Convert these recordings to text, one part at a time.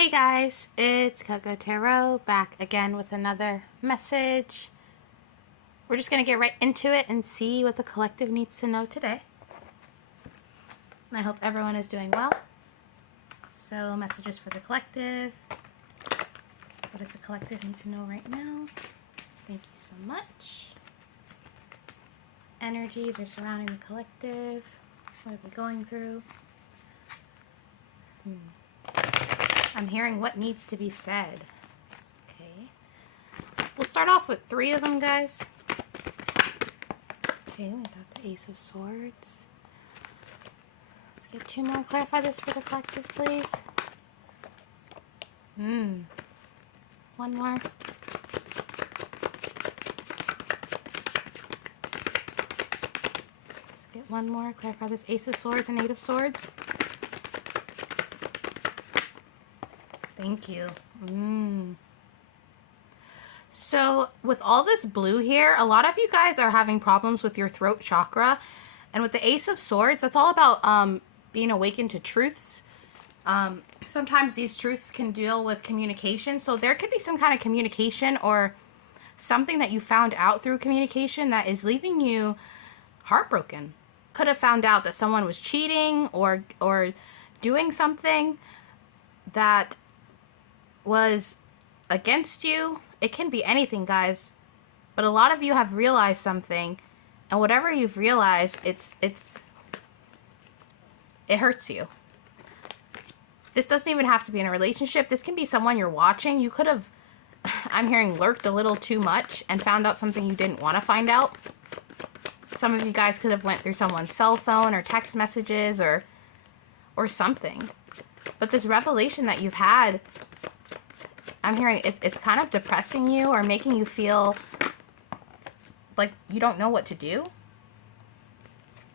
Hey guys, it's CocoaTarot back again with another message. We're just going to get right into it and see what the collective needs to know today. And I hope everyone is doing well. So, messages for the collective. What does the collective need to know right now? Thank you so much. Energies are surrounding the collective. What are they going through? I'm hearing what needs to be said. Okay. We'll start off with 3 of them, guys. Okay, we got the Ace of Swords. Let's get 2 more. Clarify this for the collective, please. One more. Let's get 1 more. Clarify this Ace of Swords and 8 of Swords. Thank you. So with all this blue here, a lot of you guys are having problems with your throat chakra. And with the Ace of Swords, that's all about being awakened to truths. Sometimes these truths can deal with communication. So there could be some kind of communication or something that you found out through communication that is leaving you heartbroken. Could have found out that someone was cheating or doing something that was against you. It can be anything, guys. But a lot of you have realized something, and whatever you've realized, it hurts you. This doesn't even have to be in a relationship. This can be someone you're watching. You could have, I'm hearing, lurked a little too much and found out something you didn't want to find out. Some of you guys could have went through someone's cell phone or text messages or something. But this revelation that you've had, I'm hearing it's kind of depressing you or making you feel like you don't know what to do.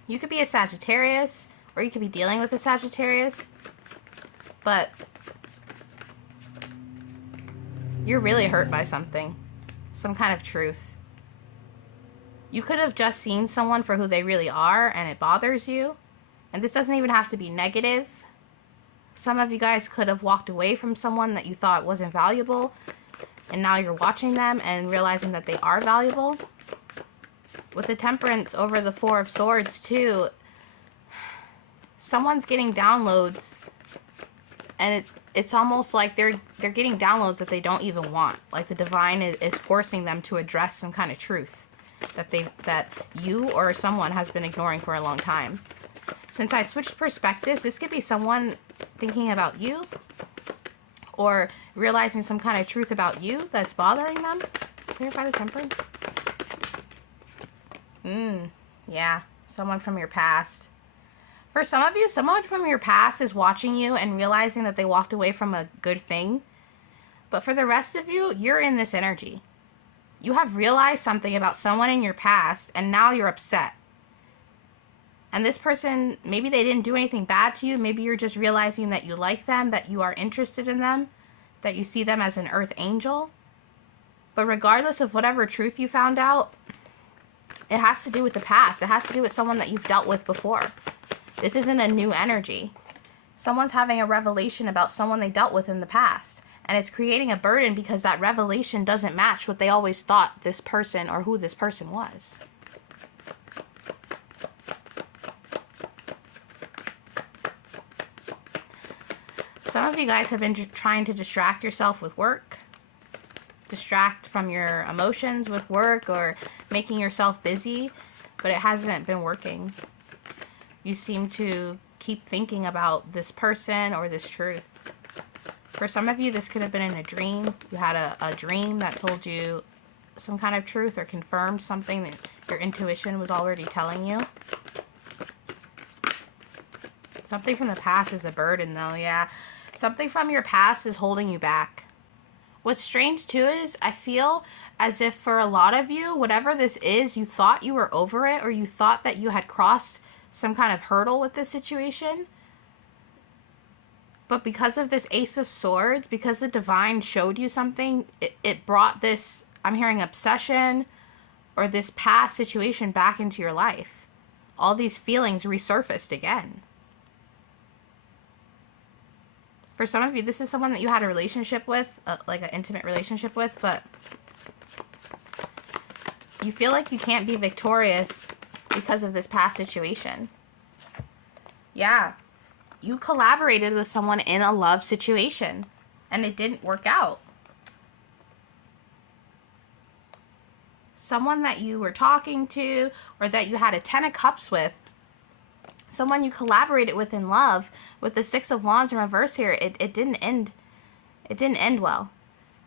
You could be a Sagittarius, or you could be dealing with a Sagittarius, but you're really hurt by something, some kind of truth. You could have just seen someone for who they really are, and it bothers you. And this doesn't even have to be negative. Some of you guys could have walked away from someone that you thought wasn't valuable, and now you're watching them and realizing that they are valuable. With the Temperance over the 4 of Swords too, someone's getting downloads, and it's almost like they're getting downloads that they don't even want. Like the divine is forcing them to address some kind of truth that you or someone has been ignoring for a long time. Since I switched perspectives, this could be someone thinking about you or realizing some kind of truth about you that's bothering them. Clarify the Temperance. Yeah, someone from your past. For some of you, someone from your past is watching you and realizing that they walked away from a good thing. But for the rest of you, you're in this energy. You have realized something about someone in your past, and now you're upset. And this person, maybe they didn't do anything bad to you. Maybe you're just realizing that you like them, that you are interested in them, that you see them as an earth angel. But regardless of whatever truth you found out, it has to do with the past. It has to do with someone that you've dealt with before. This isn't a new energy. Someone's having a revelation about someone they dealt with in the past. And it's creating a burden because that revelation doesn't match what they always thought this person or who this person was. Some of you guys have been trying to distract yourself with work. Distract from your emotions with work or making yourself busy, but it hasn't been working. You seem to keep thinking about this person or this truth. For some of you, this could have been in a dream. You had a dream that told you some kind of truth or confirmed something that your intuition was already telling you. Something from the past is a burden, though, yeah. Something from your past is holding you back. What's strange, too, is I feel as if for a lot of you, whatever this is, you thought you were over it, or you thought that you had crossed some kind of hurdle with this situation. But because of this Ace of Swords, because the divine showed you something, it brought this, I'm hearing, obsession or this past situation back into your life. All these feelings resurfaced again. For some of you, this is someone that you had a relationship with, like an intimate relationship with, but you feel like you can't be victorious because of this past situation. Yeah. You collaborated with someone in a love situation, and it didn't work out. Someone that you were talking to, or that you had a 10 of Cups with, someone you collaborated with in love, with the 6 of Wands in reverse here, it didn't end well.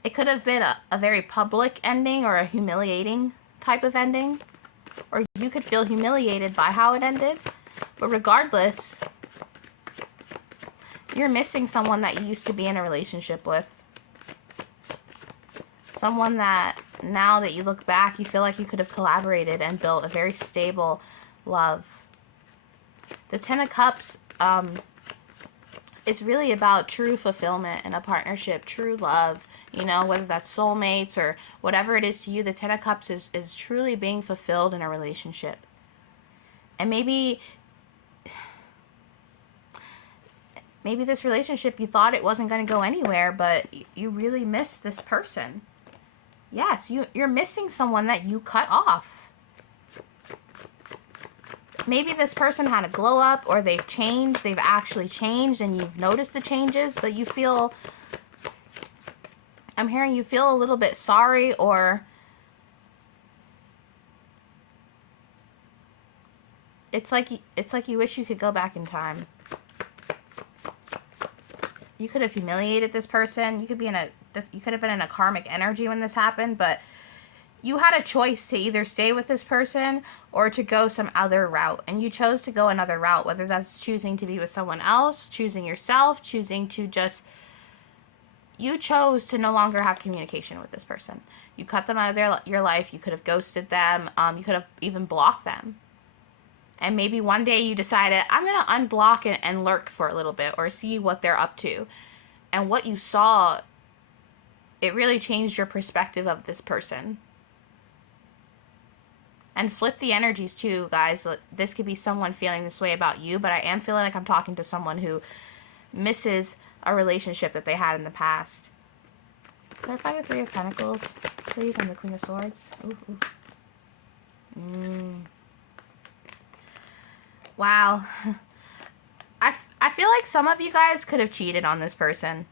It could have been a very public ending or a humiliating type of ending, or you could feel humiliated by how it ended. But regardless, you're missing someone that you used to be in a relationship with. Someone that now that you look back, you feel like you could have collaborated and built a very stable love. The 10 of Cups, it's really about true fulfillment in a partnership, true love, you know, whether that's soulmates or whatever it is to you. The 10 of Cups is truly being fulfilled in a relationship. And maybe this relationship, you thought it wasn't going to go anywhere, but you really miss this person. Yes, you're missing someone that you cut off. Maybe this person had a glow up, or they've changed. They've actually changed, and you've noticed the changes, but you feel, I'm hearing you feel a little bit sorry, or it's like you wish you could go back in time. You could have humiliated this person. You could be you could have been in a karmic energy when this happened, but you had a choice to either stay with this person or to go some other route, and you chose to go another route, whether that's choosing to be with someone else, choosing yourself, choosing to just, you chose to no longer have communication with this person. You cut them out of your life. You could have ghosted them. You could have even blocked them. And maybe one day you decided, I'm going to unblock and lurk for a little bit, or see what they're up to. And what you saw, it really changed your perspective of this person. And flip the energies too, guys. This could be someone feeling this way about you, but I am feeling like I'm talking to someone who misses a relationship that they had in the past. Clarify the 3 of Pentacles, please, and the Queen of Swords. Ooh, ooh. Wow. I feel like some of you guys could have cheated on this person.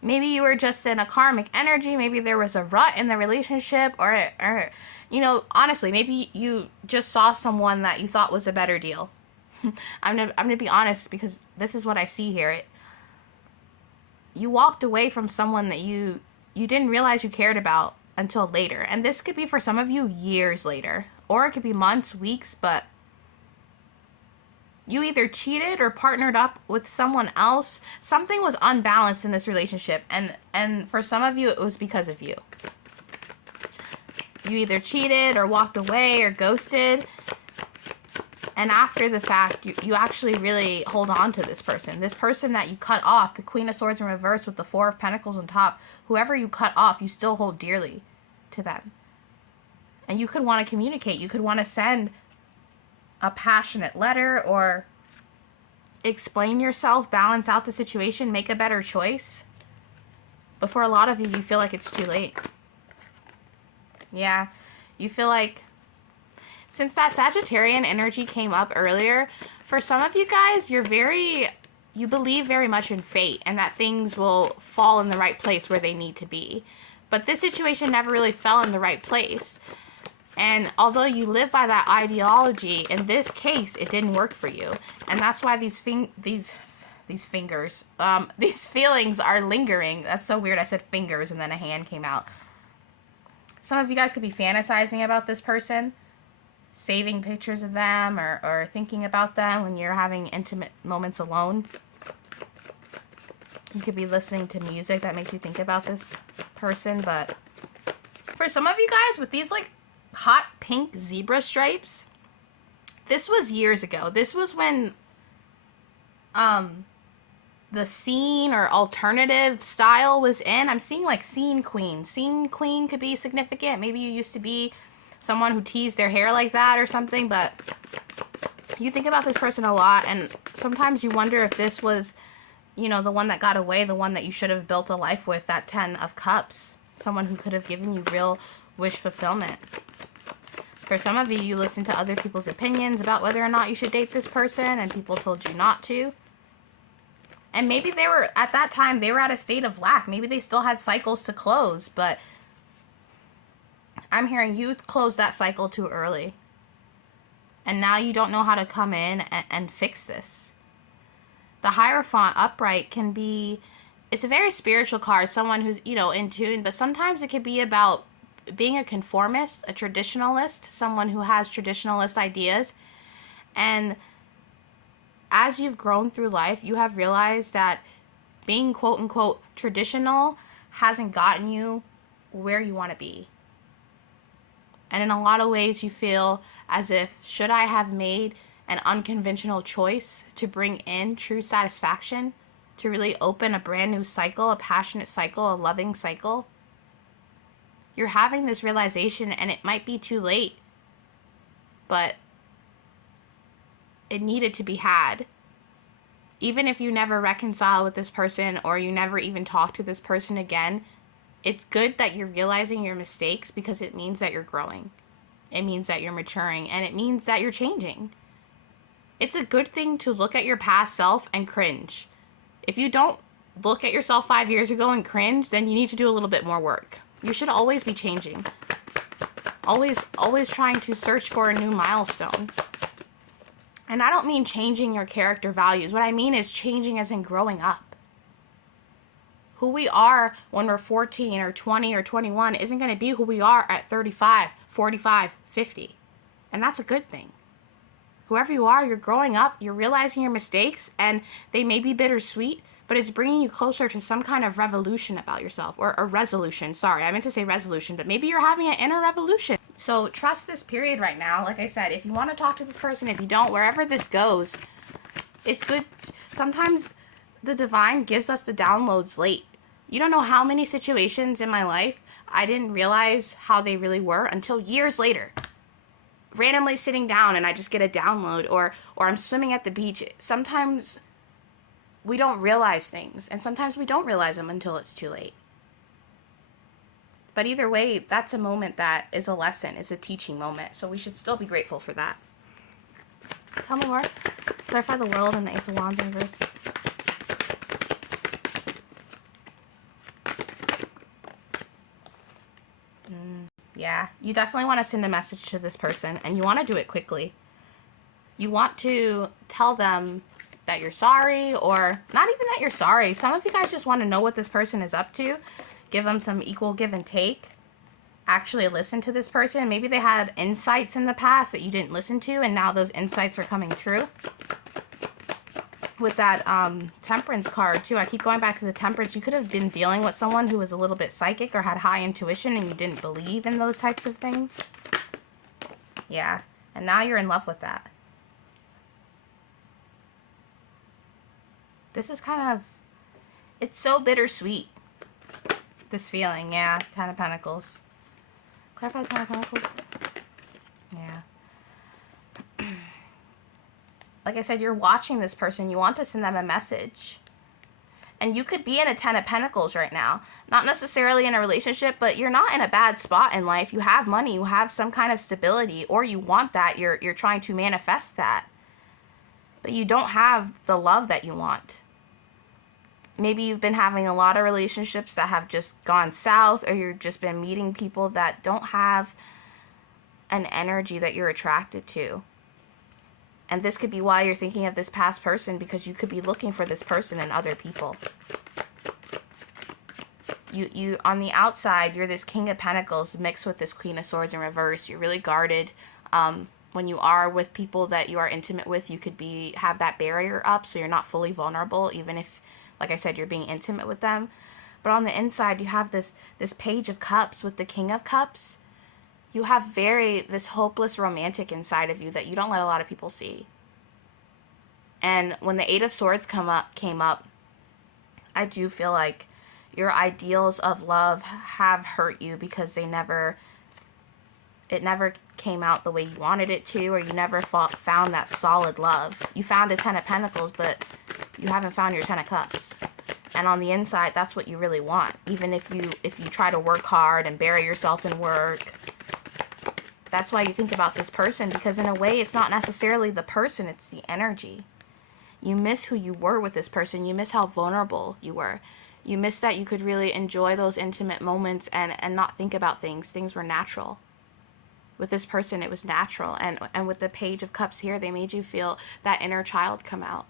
Maybe you were just in a karmic energy. Maybe there was a rut in the relationship, or you know, honestly, maybe you just saw someone that you thought was a better deal. I'm gonna be honest, because this is what I see here. You walked away from someone that you didn't realize you cared about until later. And this could be for some of you years later, or it could be months, weeks, but you either cheated or partnered up with someone else. Something was unbalanced in this relationship, and for some of you, it was because of you. You either cheated or walked away or ghosted, and after the fact, you actually really hold on to this person. This person that you cut off, the Queen of Swords in reverse with the 4 of Pentacles on top, whoever you cut off, you still hold dearly to them. And you could want to communicate. You could want to send a passionate letter, or explain yourself, balance out the situation, make a better choice. But for a lot of you, you feel like it's too late. Yeah, you feel like, since that Sagittarian energy came up earlier, for some of you guys, you believe very much in fate, and that things will fall in the right place where they need to be. But this situation never really fell in the right place. And although you live by that ideology, in this case, it didn't work for you. And that's why these feelings are lingering. That's so weird. I said fingers and then a hand came out. Some of you guys could be fantasizing about this person, saving pictures of them, or thinking about them when you're having intimate moments alone. You could be listening to music that makes you think about this person. But for some of you guys, with these like hot pink zebra stripes, this was years ago. This was when the scene or alternative style was in. I'm seeing like scene queen. Scene queen could be significant. Maybe you used to be someone who teased their hair like that or something, but you think about this person a lot, and sometimes you wonder if this was you know, the one that got away, the one that you should have built a life with, that 10 of Cups. Someone who could have given you real wish fulfillment. For some of you, you listened to other people's opinions about whether or not you should date this person, and people told you not to. And maybe they were, at that time, they were at a state of lack. Maybe they still had cycles to close, but I'm hearing you close that cycle too early. And now you don't know how to come in and fix this. The Hierophant upright can be, it's a very spiritual card, someone who's, you know, in tune, but sometimes it could be about being a conformist, a traditionalist, someone who has traditionalist ideas. And as you've grown through life, you have realized that being quote unquote traditional hasn't gotten you where you want to be. And in a lot of ways you feel as if, should I have made an unconventional choice to bring in true satisfaction, to really open a brand new cycle, a passionate cycle, a loving cycle? You're having this realization, and it might be too late, but it needed to be had. Even if you never reconcile with this person or you never even talk to this person again, it's good that you're realizing your mistakes, because it means that you're growing. It means that you're maturing, and it means that you're changing. It's a good thing to look at your past self and cringe. If you don't look at yourself 5 years ago and cringe, then you need to do a little bit more work. You should always be changing. Always trying to search for a new milestone. And I don't mean changing your character values. What I mean is changing as in growing up. Who we are when we're 14 or 20 or 21 isn't going to be who we are at 35, 45, 50. And that's a good thing. Whoever you are, you're growing up, you're realizing your mistakes, and they may be bittersweet, but it's bringing you closer to some kind of revolution about yourself, or a resolution. Sorry, I meant to say resolution, but maybe you're having an inner revolution. So trust this period right now. Like I said, if you want to talk to this person, if you don't, wherever this goes, it's good. Sometimes the divine gives us the downloads late. You don't know how many situations in my life I didn't realize how they really were until years later. Randomly sitting down and I just get a download, or I'm swimming at the beach. Sometimes we don't realize things, and sometimes we don't realize them until it's too late. But either way, that's a moment that is a lesson, is a teaching moment. So we should still be grateful for that. Tell me more. Clarify the world and the Ace of Wands in reverse. Yeah, you definitely want to send a message to this person, and you want to do it quickly. You want to tell them that you're sorry, or not even that you're sorry. Some of you guys just want to know what this person is up to. Give them some equal give and take. Actually listen to this person. Maybe they had insights in the past that you didn't listen to, and now those insights are coming true. With that Temperance card, too, I keep going back to the Temperance. You could have been dealing with someone who was a little bit psychic or had high intuition, and you didn't believe in those types of things. Yeah, and now you're in love with that. This is kind of, it's so bittersweet, this feeling. Yeah, 10 of Pentacles. Clarify 10 of Pentacles. Yeah. Like I said, you're watching this person. You want to send them a message. And you could be in a 10 of Pentacles right now. Not necessarily in a relationship, but you're not in a bad spot in life. You have money. You have some kind of stability. Or you want that. You're trying to manifest that. But you don't have the love that you want. Maybe you've been having a lot of relationships that have just gone south. Or you've just been meeting people that don't have an energy that you're attracted to. And this could be why you're thinking of this past person, because you could be looking for this person in other people. You on the outside, you're this King of Pentacles mixed with this Queen of Swords in reverse. You're really guarded. When you are with people that you are intimate with, you could have that barrier up, so you're not fully vulnerable, even if, like I said, you're being intimate with them. But on the inside, you have this Page of Cups with the King of Cups. You have this hopeless romantic inside of you that you don't let a lot of people see. And when the Eight of Swords came up, I do feel like your ideals of love have hurt you, because it never came out the way you wanted it to, or you never found that solid love. You found a 10 of Pentacles, but you haven't found your 10 of Cups. And on the inside, that's what you really want. Even if you try to work hard and bury yourself in work. That's why you think about this person, because in a way, it's not necessarily the person, it's the energy. You miss who you were with this person. You miss how vulnerable you were. You miss that you could really enjoy those intimate moments and not think about things. Things were natural. With this person, it was natural. And with the Page of Cups here, they made you feel that inner child come out.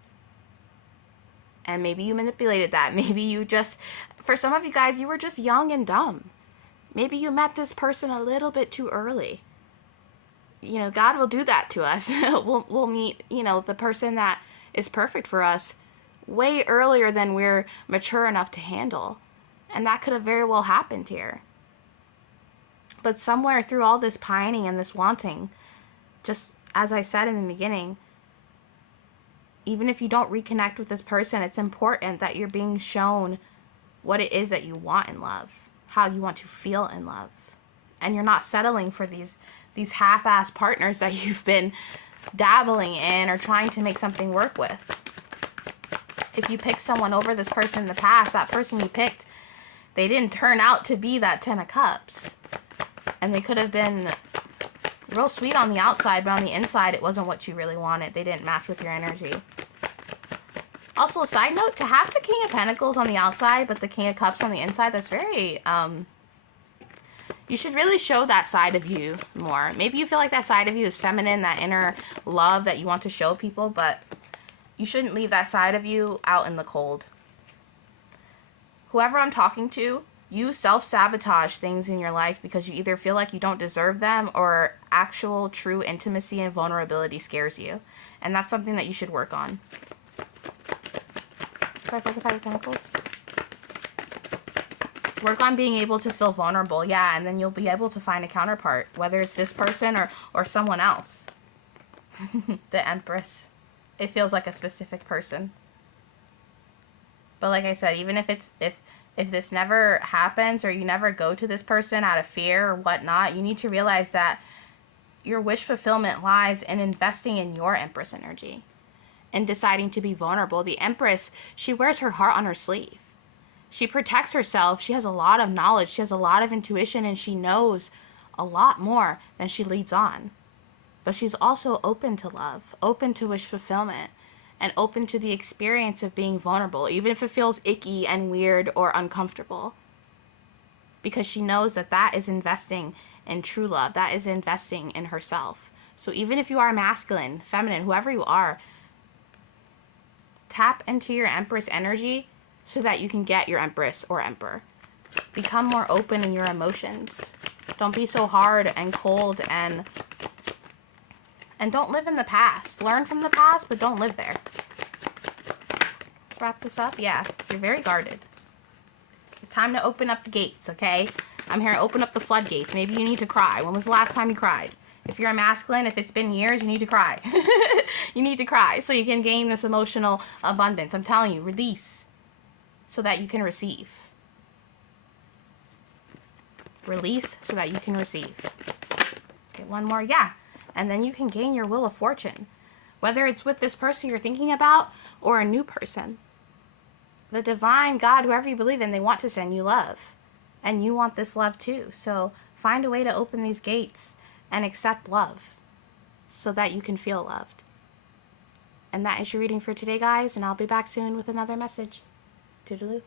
And maybe you manipulated that. Maybe you just, for some of you guys, you were just young and dumb. Maybe you met this person a little bit too early. You know, God will do that to us. We'll meet, you know, the person that is perfect for us way earlier than we're mature enough to handle. And that could have very well happened here. But somewhere through all this pining and this wanting, just as I said in the beginning, even if you don't reconnect with this person, it's important that you're being shown what it is that you want in love, how you want to feel in love. And you're not settling for these half-ass partners that you've been dabbling in or trying to make something work with. If you picked someone over this person in the past, that person you picked, they didn't turn out to be that 10 of Cups. And they could have been real sweet on the outside, but on the inside, it wasn't what you really wanted. They didn't match with your energy. Also, a side note, to have the King of Pentacles on the outside, but the King of Cups on the inside, that's very, you should really show that side of you more. Maybe you feel like that side of you is feminine, that inner love that you want to show people, but you shouldn't leave that side of you out in the cold. Whoever I'm talking to, you self-sabotage things in your life because you either feel like you don't deserve them or actual true intimacy and vulnerability scares you. And that's something that you should work on. Five of Pentacles. Work on being able to feel vulnerable, yeah, and then you'll be able to find a counterpart, whether it's this person or someone else. The Empress. It feels like a specific person. But like I said, even if it's if this never happens or you never go to this person out of fear or whatnot, you need to realize that your wish fulfillment lies in investing in your Empress energy and deciding to be vulnerable. The Empress, she wears her heart on her sleeve. She protects herself. She has a lot of knowledge. She has a lot of intuition, and she knows a lot more than she leads on. But she's also open to love, open to wish fulfillment, and open to the experience of being vulnerable, even if it feels icky and weird or uncomfortable. Because she knows that that is investing in true love. That is investing in herself. So even if you are masculine, feminine, whoever you are, tap into your Empress energy so that you can get your Empress or Emperor. Become more open in your emotions. Don't be so hard and cold and don't live in the past. Learn from the past, but don't live there. Let's wrap this up. Yeah, you're very guarded. It's time to open up the gates, okay? I'm here to open up the floodgates. Maybe you need to cry. When was the last time you cried? If you're a masculine, if it's been years, you need to cry. You need to cry so you can gain this emotional abundance. I'm telling you, release so that you can receive. Release so that you can receive. Let's get one more. Yeah. And then you can gain your Wheel of Fortune. Whether it's with this person you're thinking about or a new person. The divine, God, whoever you believe in, they want to send you love. And you want this love too. So find a way to open these gates and accept love so that you can feel loved. And that is your reading for today, guys. And I'll be back soon with another message. Toodaloo.